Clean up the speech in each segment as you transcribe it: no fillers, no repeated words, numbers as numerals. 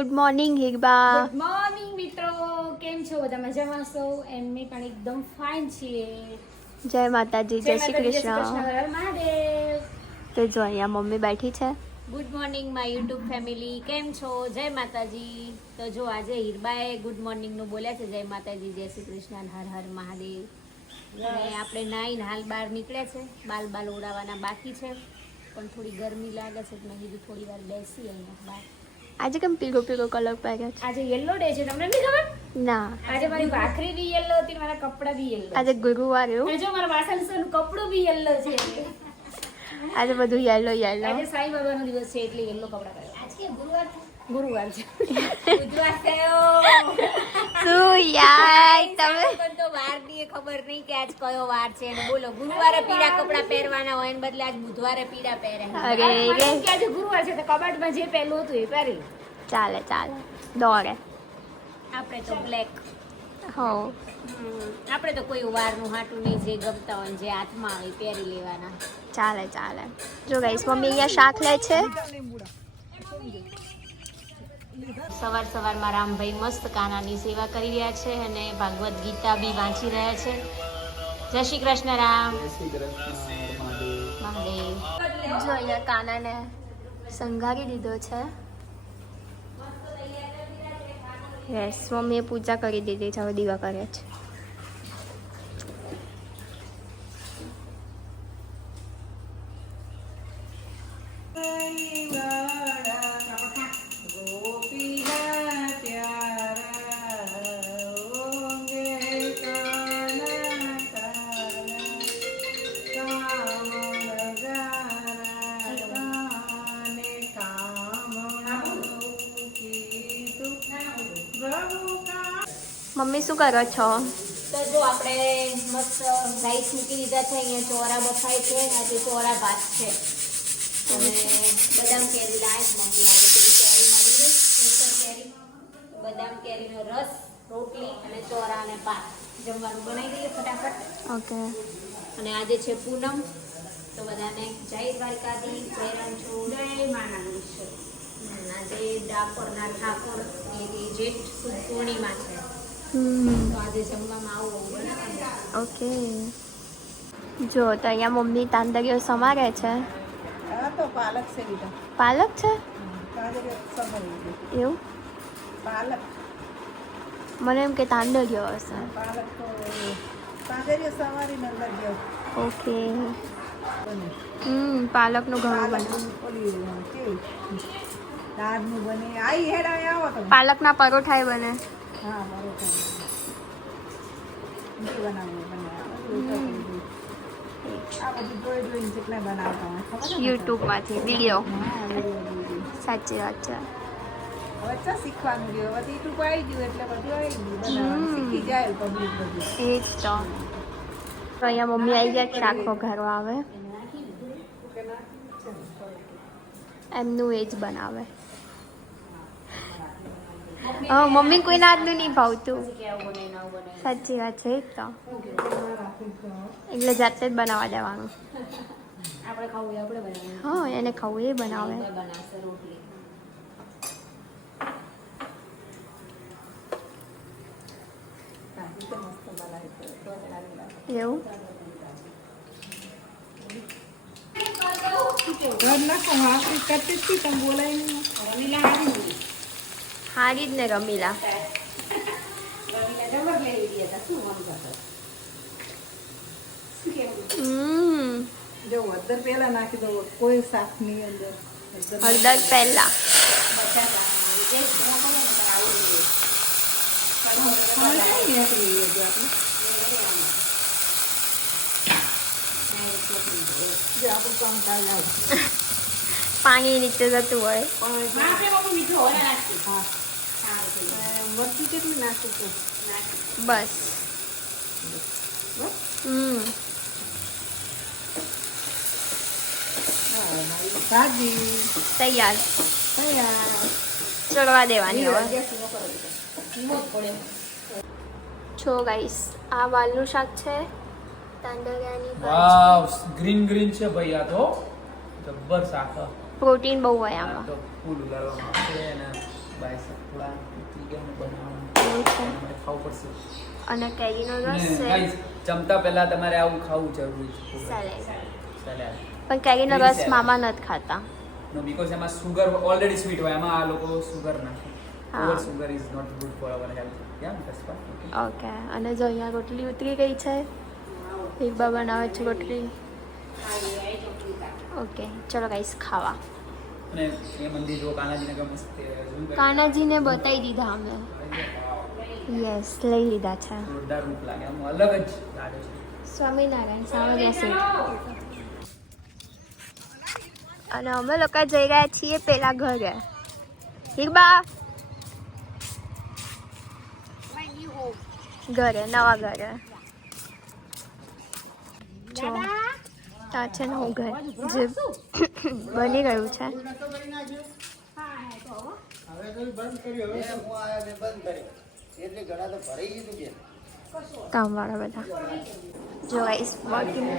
Good morning Hiraba. Good morning મિત્રો, કેમ છો? બધા મજામાં છો? એમ મેં પણ એકદમ ફાઇન છીએ. જય માતાજી, જય શ્રી કૃષ્ણ. હર હર મહાદેવ. તો જો અહીંયા મમ્મી બેઠી છે. Good morning my YouTube family, કેમ છો? જય માતાજી. તો જો આજે હિરબાએ ગુડ મોર્નિંગ નું બોલ્યા છે. જય માતાજી, જય શ્રી કૃષ્ણ, હર હર મહાદેવ. અને આપણે નાઈને હાલ બહાર નીકળ્યા છે. બાલ ઓડાવવાના બાકી છે, પણ થોડી ગરમી લાગે છે. મેં કીધું થોડી વાર બેસી અહીંયા બહાર. આજે કેમ પીળો કલર પહેર્યો છે? આજે યલો ડે છે, તમને નથી ખબર? ના, આજે મારી ભાખરી બી યલો હતી, મારા કપડા બી યલો. આજે ગુરુવાર એવું. જો મારા વાસણનું કપડું બી યલો છે. આજે બધું યલો. આજે સાઈ બાબાનો દિવસ છે એટલે યલો કપડા પહેર્યા. આજ કે ગુરુવાર છે. બુધવાર થયો. શું યાર તમે પણ તો વાર ની ખબર નહીં કે આજ કયો વાર છે. અને બોલો, ગુરુવારે પીળા કપડા પહેરવાના હોય ને બદલે આજ બુધવારે પીળા પહેરે. અરે કે આજે ગુરુવાર છે તો કબાટમાં જે પહેલું હતું એ પહેરી લો. ચાલે દોડે. આપણે તો બ્લેક. હો, આપણે તો કોઈ વારનું હાટું નહીં, જે ગમતા હોય જે હાથમાં આવે એ પહેરી લેવાના. ચાલે. જો ગાઈસ, મમ્મી અહીંયા શાક લે છે. સવારમાં રામભાઈ મસ્ત કાનાની સેવા કરી રહ્યા છે અને ભાગવત ગીતા બી વાંચી રહ્યા છે. જય શ્રી કૃષ્ણ રામ. મહાદેવ. જો અહીંયા કાનાને સંઘારી દીધો છે. યસ, મમ્મીએ પૂજા કરી દીધી છે, હવે દીવા કરે છે. મમ્મી શું કરો છો? તો જો આપણે મસ્ત રાઈસ મૂકી દીધા છે. અહીંયા ચોરા બફાય છે અને તે ચોરા ભાત છે અને બદામ કેરી લાય મમ્મી. આપણે પેલી કેરી મળી ગઈ, કેસર કેરી, બદામ કેરીનો રસ, રોટલી અને ચોરા અને ભાત જમવાનું બનાવી દઈએ ફટાફટ. ઓકે. અને આજે છે પૂનમ, તો બધાને જય દ્વારકાધી, જય રણછોડ, જય માનાગેશ્વર. આજે ડાકોરના ઠાકોર એ જેઠ સુદ પૂર્ણિમા છે, તો આજે જમવામાં આવું બનાવવાનું. ઓકે. જો તો અહીંયા મમ્મી તાંદરીઓ સમારે છે. તો પાલક છે બેટા. પાલક છે એવું? પાલક મને એમ કે તાંદરીઓ હશે. પાલક તો કાંગરીઓ સવારી નંબર ગયો ઓકે. બને પાલકનું ઘણું બને. ઓલી કેવું દાળનું બને. આઈ હેડા આવો તમે. પાલકના પરોઠાય બને. હા બરોબર બનાવવું આ બધું જોઈને કેટલા બનાવતા હોય ખબર છે? યુટ્યુબમાંથી વિડીયો. હા video. સાચી વાત છે. હવે ચા શીખવાનું રહ્યું. હવે યુટ્યુબ આવી ગયું એટલે બધું આવી ગયું. બનાવવાનું શીખી જાય પબ્લિક બધું. એ જ તો. અહીંયા મમ્મી આવી ગયા શાક વઘારવા આવે. એમનું એ જ બનાવે. હા, મમ્મી કોઈના હાથનું નહીં ભાવતું. સાચી વાત છે. એ જ તો. એટલે જાતે જ બનાવવા દેવાનું. આપણે ખાવું એ આપણે બનાવવાનું. હા, એને ખાવું એ બનાવે. બનાવશે રોટલી. એવું? ઘર નાખો હાથરી કરતી હતી તમે બોલાય નહીં. રમીલા આવી હારી જ ને રમીલા. રમીલા જબર લેવી દે હતા. શું મન કરતો? શું કેવું? જો હળદર પહેલા નાખી દો. કોઈ શાક ની અંદર હળદર પહેલા. પાણી નીચે જતું હોય. મરચું કેટલું નાખું છું? બસ. ભાજી તૈયાર. તૈયાર. ચડવા દેવાની હવે. છો ગાઈસ, આ વાલનું શાક છે. તાંદળિયાની વાવ, ગ્રીન છે ભાઈ. આ તો જબ્બર શાક. પ્રોટીન બહુ હોય આમાં. તો ફૂલ ઉગાડવામાં આવશે અને બાયસેપ થોડા તૂટી ગયા ને બનાવવાનું એવું છે તમારે ખાવું પડશે. અને કેરીનો રસ ને છે guys, જમતા પહેલા તમારે આવું ખાવું જરૂરી છે. Salad salad. પણ કેરીનો રસ મામા નથી ખાતા નો બીકોઝ એમાં સુગર ઓલરેડી સ્વીટ હોય, એમાં આ લોકો સુગર નાખે. હા. Over sugar is not good for our health. Yeah that's why. Okay અને જો અહીંયા રોટલી ઉતરી ગઈ છે હિરબા બનાવે છે રોટલી ઓકે ચલો ગાઈસ ખાવા અને એ મંદિર જો કાનાજીને કે મસ્ત zoom કરી. કાનાજીને બતાવી દીધા અમે યસ લઈ લીધા છે જોરદાર રૂપ લાગે, આમ અલગ જ લાગે છે. સ્વામિનારાયણ સામાન્ય સેઠ અને અમે લોકો જઈ રહ્યા છીએ પેલા ઘરે હિરબા ઘરે નવા ઘરે જો ત્યાં છે નવું ઘર જે બની ગયું છે કામવાળા બધા જો ગાઈસ વર્કિંગ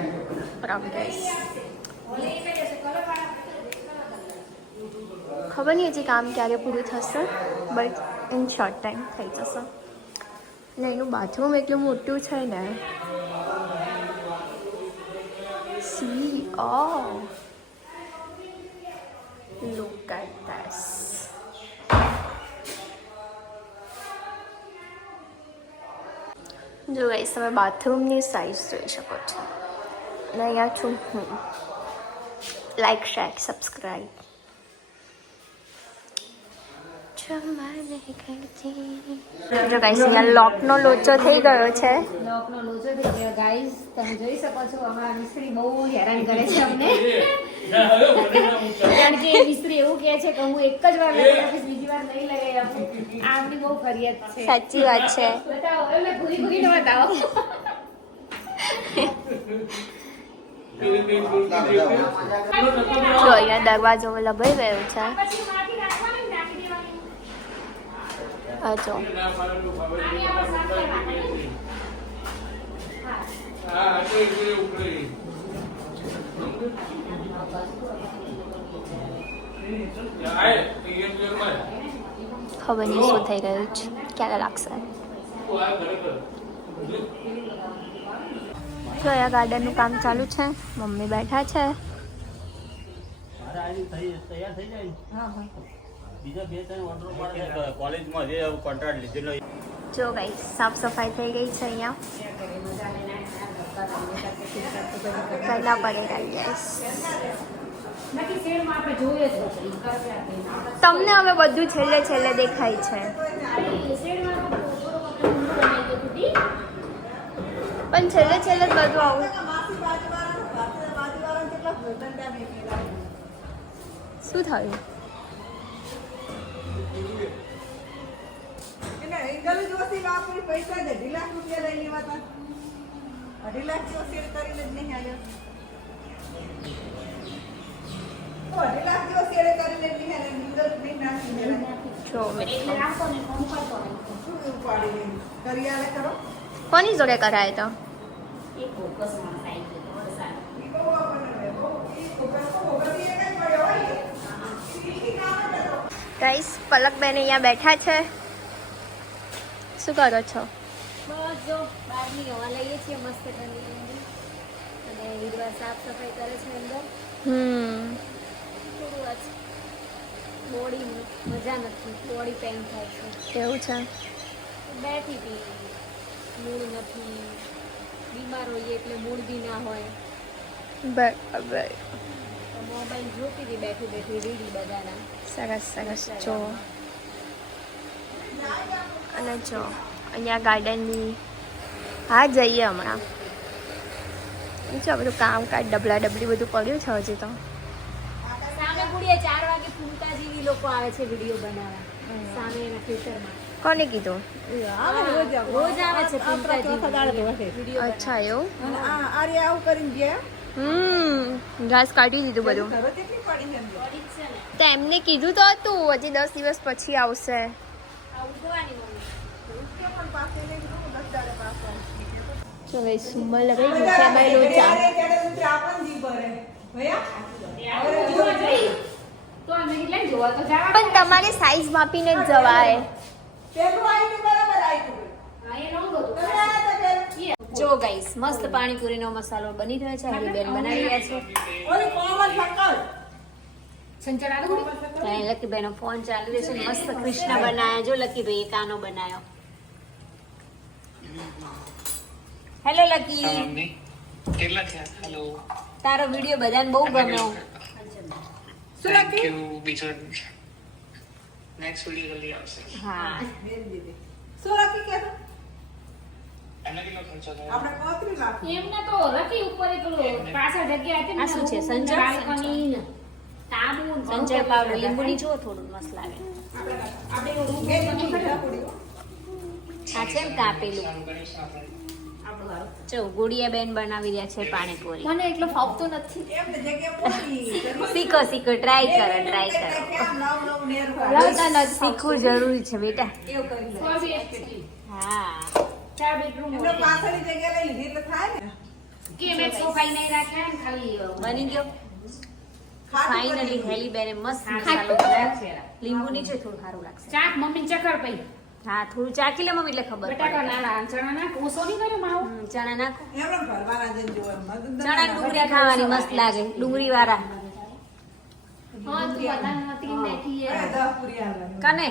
પ્રોગ્રેસ ખબર નહીં હજી કામ ક્યારે પૂરું થશે બટ ઇન શોર્ટ ટાઈમ થઈ જશે ને એનું બાથરૂમ એટલું મોટું છે ને સી લુક એટ ધીસ જો ગાઈસ તમે બાથરૂમની સાઇઝ જોઈ શકો છો અને અહીંયા છું હું લાઈક શેર સબસ્ક્રાઈબ જો ગાઈસ અહીંયા લોકનો લોચો થઈ ગયો છે લોકનો લોચો થઈ ગયો ગાઈસ, તમે જોઈ શકો છો અમારા મિસ્ત્રી બહુ હેરાન કરે છે અમને કારણ કે મિસ્ત્રી એવું કહે છે કે હું એક જ વાર લગાવી આપીશ, બીજી વાર નહીં લગાવી આપું. આ આપણી બહુ ફરિયાદ છે. સાચી વાત છે બતાવો એટલે ઘૂરી ઘૂરીને બતાવો. જો અહીંયા દરવાજો લગાઈ ગયો છે પછી માટી રાખવાની ને નાખી દેવાની. આ જો પાણી આમાં સાફ કરવાનું. ખબર નહીં શું થઈ ગયું છે ક્યારે લાગશે જો અહીંયા ગાર્ડનનું કામ ચાલુ છે મમ્મી બેઠા છે જો ગાઈસ સાફ સફાઈ થઈ ગઈ છે અહીંયા પહેલા પડેલા યસ બાકી શેડમાં આપણે જોઈએ જ નથી. તમને હવે બધું છેલ્લે છેલ્લે દેખાય છે શેડમાં થોડું આપણે ઊંધું બનાવી દે ખુદી. પણ છેલ્લે છેલ્લે જ બધું આવું શું થયું પૈસા 2.5 લાખ રૂપિયા લઈ લેવાતા 2.5 લાખ જેવો શેર કરીને જ નહીં આવ્યો 2.5 લાખ જેવો શેર કરીને જ નહીં આવ્યો નિંદર નહીં નાખી દેવાય. જો એટલે રાખો ને ફોન કરતો રહે. શું એવું પાડી દે કરિયાલે કરો કોની જોડે કરાય તો એક ફોકસમાં સાઈડ દે વરસાદ. ઈ બહુ આપણને બહુ ઈ ફોકસ એ કઈ પડ્યો હોય ગાઈસ પલકબેન અહીંયા બેઠા છે શું કરો છો બસ જો બહારની હવા લઈએ છીએ મસ્ત ઠંડી ઠંડી અને હીરવા સાફ સફાઈ કરે છે અંદર. થોડું આજ બોડી મજા નથી, બોડી પેઇન થાય છે. એવું છે બેઠી હતી, મૂડ નથી, બીમાર હોઈએ એટલે મૂડ બી ના હોય બરાબર તો મોબાઈલ જોતી હતી બેઠી બેઠી રીડી બધાના. સરસ સરસ જો અને જો અહીંયા ગાર્ડનની હા જઈએ હમણાં જો બધું કામકાજ ડબલા ડબલી બધું પડ્યું છે હજી તો સામે ગુડીએ 4 વાગે ફૂમતાજીની લોકો આવે છે વિડીયો બનાવવા સામે એના ખેતરમાં. કોને કીધું રોજ આવે છે ફૂમતાજી વિડીયો. અચ્છા એવું અને આ આરે આવું કરીને ગયા ઘાસ કાઢી દીધું બધું તરત એટલી પડી એમ ઠીક છે ને તો એમને કીધું તો હતું હજી 10 દિવસ પછી આવશે આ ઉગવાની મમ્મી. પણ પાસે નહીં 10 દાડે પાસે ચલો એ સુંબર લગાવી ગયું છે એમાં લોચા આપણને જી ભરે ભૈયા તો અમે કેટલા જોવા તો જવા પણ તમારે સાઈઝ માપીને જ જવાય. પેલું આઈટમ બરાબર આઈટમ. હા, એ નહોતું હતું. તમે આયા તા પેલું. જો ગાઈસ મસ્ત પાણીપુરીનો મસાલો બની રહ્યો છે. હરીબેન બનાવી રહ્યા છે. ઓલી કોમલ ફક્કર. સંચળ આલુ ગુડી લકીભાઈ નો ફોન ચાલુ રહ્યો છે. મસ્ત કૃષ્ણ બનાવ્યો. જો લકીભાઈ એક આનો બનાવ્યો. હેલો લકી, કેટલા થયા? હેલો, તારો વિડિયો બધાને બહુ ગમ્યો. શું થેન્ક લખ્યું? યુ. બીજો નેક્સ્ટ વિડિયો જલ્દી આવશે. હા બેન દીદી. શું લખી કે તું? એના કેટલો ખર્ચો થયો? આપણે 35 લાખ. એમને તો રકી ઉપર પેલું પાછળ જગ્યા હતી ને આ શું છે? સંચળ? બાલ્કની ને તાબુ ને સંચળ પાવડર લીંબુની જો થોડું મસ્ત લાગે. આપણે રૂમ બેન દીદી ખીરા પૂરી. આ છે ને કાપેલું. ચાલુ કરીશ ને આપણે. આપણું હારું. જો ગુડિયા બેન બનાવી રહ્યા છે પાણીપુરી. મને એટલો ફાવતો નથી. એમને જગ્યા પૂરી. શીખો શીખો, ટ્રાય કરો ટ્રાય કરો. કેમ નવ નેર લાવતા નથી. શીખવું જરૂરી છે બેટા. એવું કરી લે. 4 BHK. હા 4 બેડરૂમ એમને પાછળની જગ્યા લઈ લીધી એટલે થાય ને. કે મેં સોફાઈ નહીં રાખ્યા ને ખાલી બની ગયો. ખાટું ફાઇનલી કરી હેલી બેને મસ્ત મસાલો ખાટું બનાવ્યો. લીંબુ નીચે થોડું સારું લાગશે. ચાક મમ્મી ચકર પઈ હા થોડું ચાખી લે મમ્મી એટલે ખબર બટાકા પડે. નાના ચણા નાખ ઓછો નહીં કર્યો માવો ચણા નાખો. એમને ભરવાના જઈને જોવાનું. ચણા ડુંગળી ખાવાની મસ્ત લાગે. ડુંગળી વાળા હા તું બધાને નથી નાખી અરે 10 પૂરી આવવાની. કને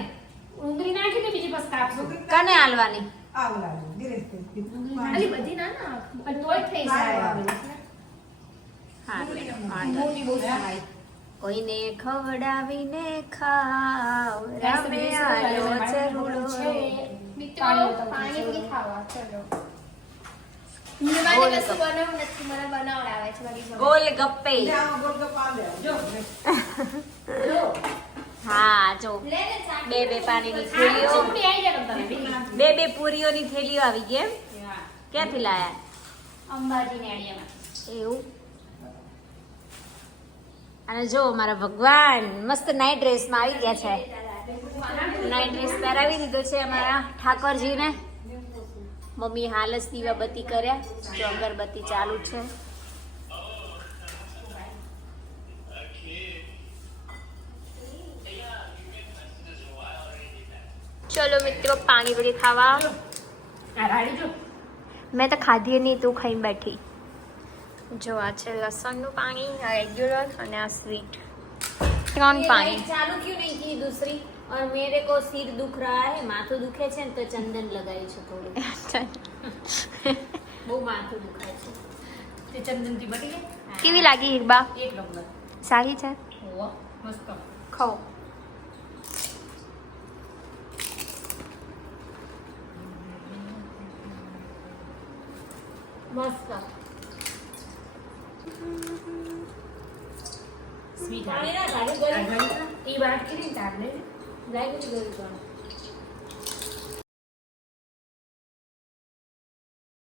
ડુંગળી નાખી દે બીજી બસ કાપશું કને હાલવાની. આવવાની. ધીરેથી. ખાલી બધી ના ના પણ તોય થઈ જાય હા મોટી બહુ સારી કોઈને ખવડાવીને ખાવરાવે આયો ચરૂડો. મિત્રો પાણીપુરી ખાવા ચલો. મને વસ્તુ બનાવવું નથી, મને બનાવડાવે છે મારી મમ્મી. ગોલ ગપ્પે. આમાં ગોલગપ્પા આલે. જો. હા જો લે ને ચાક. બે પાણીની થેલીઓ, ચીકણી આવી જાય તમ તમે બે પૂરીઓની થેલીઓ આવી ગઈ એમ. ક્યાંથી લાયા? અંબાજી ને આડિયામાં એવું. અને જો મારા ભગવાન મસ્ત નાઇટ ડ્રેસમાં આવી ગયા છે. નાઇટ ડ્રેસ પહેરાવી દીધો છે અમારા ઠાકોરજીને. મમ્મી હાલ જ દીવાબત્તી કર્યા. જો અગરબત્તી ચાલુ છે. ચલો મિત્રો પાણીપુરી ખાવા. આ રાડી જો મેં તો ખાધી નહીં, તું ખાઈને બેઠી. જો આ છે લસણનું પાણી, આ રેગ્યુલર અને આ સ્વીટ. 3 પાણી. ચાલુ क्यों नहीं की दूसरी? और मेरे को सिर दुख रहा है, माथું દુખે છે ને તો ચંદન લગાવી છે થોડું. બહુ માથું દુખાય છે. તે ચંદનથી બટી ગઈ કેવી લાગી હિરબા? એક નંબર સારી છે? ઓહો મસ્ત ખાઓ. મસ્ત. સ્વીટ પાણી આવી ના લાગે ગરમ. એ વાત કરી ને તારને લાગ્યું છે ગરમ.